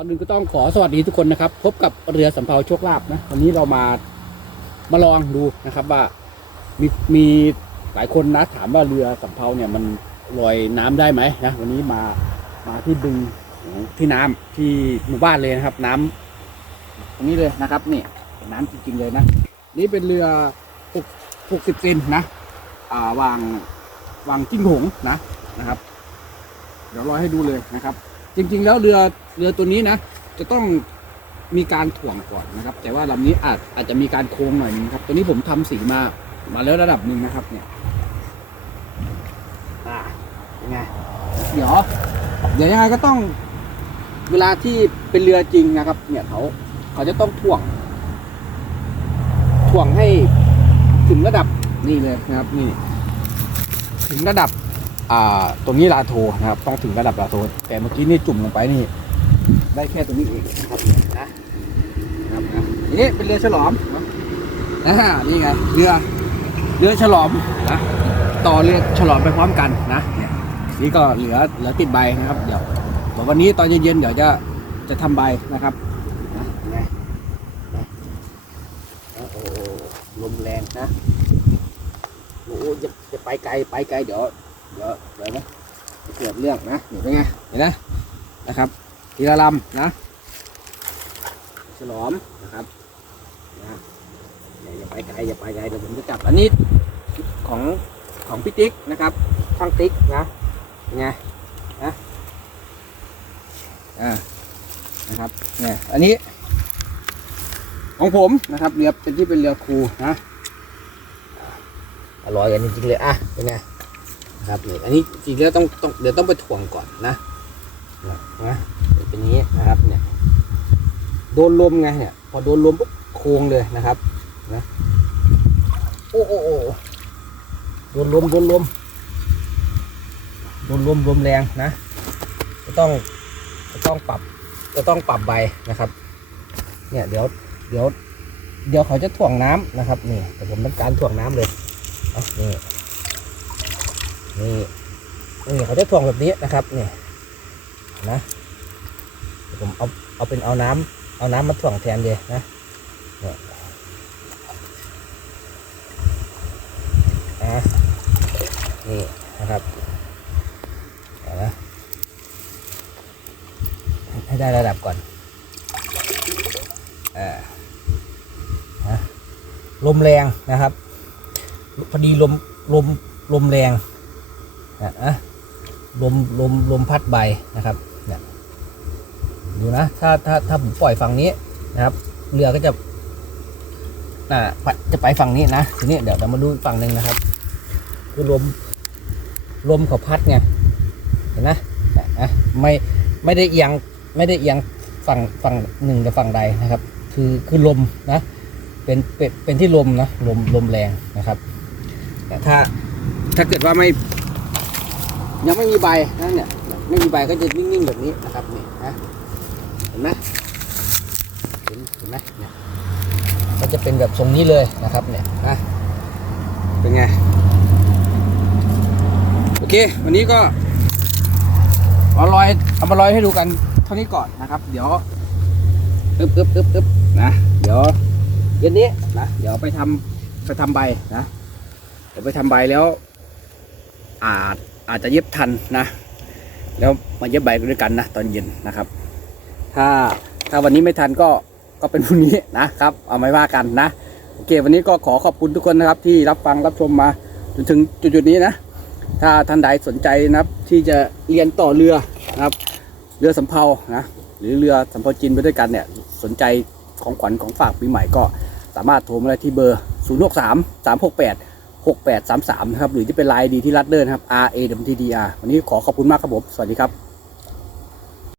ก่อนอื่นก็ต้องขอสวัสดีทุกคนนะครับ พบกับเรือสำเภาโชคลาภนะวันนี้เรามามาลองดูนะครับว่ามีมีหลายคนนะถามว่าเรือสำเภาเนี่ยมันลอยน้ำได้ไหมนะวันนี้มามาที่บึงที่น้ำที่หมู่บ้านเลยนะครับ น้ำตรงนี้เลยนะครับนี่น้ำจริงๆเลยนะ นี่เป็นเรือหกหกสิบเซนนะอ่าวางวางจิ้งหงนะนะครับ เดี๋ยวรอยให้ดูเลยนะครับ จริง ๆ แล้วเรือเรือตัวนี้นะ จะต้องมีการถ่วงก่อนนะครับ แต่ว่าลำนี้อาจอาจจะมีการโค้งหน่อยนึงครับ ตัวนี้ผมทำสีมามาแล้วระดับหนึ่งนะครับ เนี่ยอ่าเป็นไงเดี๋ยวเดี๋ยวยังไงก็ต้อง เวลาที่เป็นเรือจริงนะครับ เนี่ยเขาเขาจะต้องถ่วง ถ่วงให้ถึงระดับนี่เลยนะครับ นี่ ถึงระดับอ่า ตรงนี้ลาโทนะครับต้องถึงระดับลาโท แต่เมื่อกี้นี่จุ่มลงไปนี่ ได้แค่ตรงนี้เองนะครับนะนะครับนะนี่เป็นเรือฉลอมนะนี่ไงเรือเรือฉลอมนะต่อเรือฉลอมไปพร้อมกันนะนี่ก็เหลือเหลือติดใบนะครับ เดี๋ยวเดี๋ยววันนี้ตอนเย็นๆเดี๋ยวจะจะทำใบนะครับนะโอ้ลมแรงนะโอ้จะจะไปไกลไปไกลเดี๋ยว เดี๋ยวเดี๋ยวนะจะเกิดเรื่องนะเห็นไหมไงเห็นนะนะครับทีละลำนะฉลอมนะครับนะอย่าอย่าไปไกลอย่าไปไกลเดี๋ยวผมจะจับอันนี้ของของพี่ติ๊กนะครับช่างติ๊กนะเป็นไงนะอ่านะครับเนี่ยอันนี้ ของผมนะครับเรือเป็นที่เป็นเรือครูนะอร่อยกันจริงๆเลยอะเป็นไง ครับนี่อันนี้จริงๆแล้วต้องต้องเดี๋ยวต้องไปถ่วงก่อนนะนะเป็นอย่างนี้นะครับเนี่ยโดนลมไงเนี่ยพอโดนลมปุ๊บโค้งเลยนะครับนะโอ้โอ้โอ้โดนลมโดนลมโดนลมลมแรงนะจะต้องจะต้องปรับจะต้องปรับใบนะครับ เนี่ยเดี๋ยวเดี๋ยวเดี๋ยวเขาจะถ่วงน้ำนะครับนี่แต่ผมต้องการถ่วงน้ำเลยเอานี่ นี่นี่เขาจะถ่วงแบบนี้นะครับนี่นะผมเอาเอาเป็นเอาน้ำเอาน้ำมาถ่วงแทนเลยนะนี่ยอะนี่นะครับนะให้ได้ระดับก่อนอนะลมแรงนะครับ พอดีลมลมลมแรง นะอะลมลมลมพัดใบนะครับเนี่ยดูนะถ้าถ้าถ้าผมปล่อยฝั่งนี้นะครับ เรือก็จะอ่าไปจะไปฝั่งนี้นะทีนี้เดี๋ยวเรามาดูฝั่งหนึ่งนะครับ คือลมลมเขาพัดไงเห็นนะนะอะไม่ไม่ได้เอียงไม่ได้เอียงฝั่งฝั่งหนึ่งกับฝั่งใดนะครับ คือคือลมนะเป็นเป็นเป็นที่ลมนะลมลมแรงนะครับ ถ้าถ้าเกิดว่าไม่ ยังไม่มีใบนะเนี่ยไม่มีใบก็จะนิ่งๆแบบนี้นะครับนี่นะเห็นไหมเห็นเห็นไหมเนี่ยก็จะเป็นแบบทรงนี้เลยนะครับเนี่ยนะเป็นไงโอเค วันนี้ก็เอาลอยเอามาลอยให้ดูกันเท่านี้ก่อนนะครับ เดี๋ยวอึ๊บอึ๊บอึ๊บอึ๊บนะเดี๋ยวเย็นนี้นะเดี๋ยวไปทำไปทำใบนะเดี๋ยวไปทำใบแล้วอาจ อาจจะเย็บทันนะ แล้วมาเย็บใบด้วยกันนะตอนเย็นนะครับ ถ้าถ้าวันนี้ไม่ทันก็ก็เป็นพรุ่งนี้นะครับ เอาไม่ว่ากันนะโอเค วันนี้ก็ขอขอบคุณทุกคนนะครับ ที่รับฟังรับชมมาจนถึงจุดๆนี้นะ ถ้าท่านใดสนใจนะครับ ที่จะเรียนต่อเรือนะครับ เรือสำเภานะหรือเรือสำเภาจีนไปด้วยกันเนี่ยสนใจของขวัญของฝากปีใหม่ก็สามารถโทรมาได้ที่เบอร์ 0 6 3 3 6 8 6833นะครับหรือจะเป็นไลน์ดีที่รัดเดินครับ R A W T D R วันนี้ขอขอบคุณมากครับผม สวัสดีครับ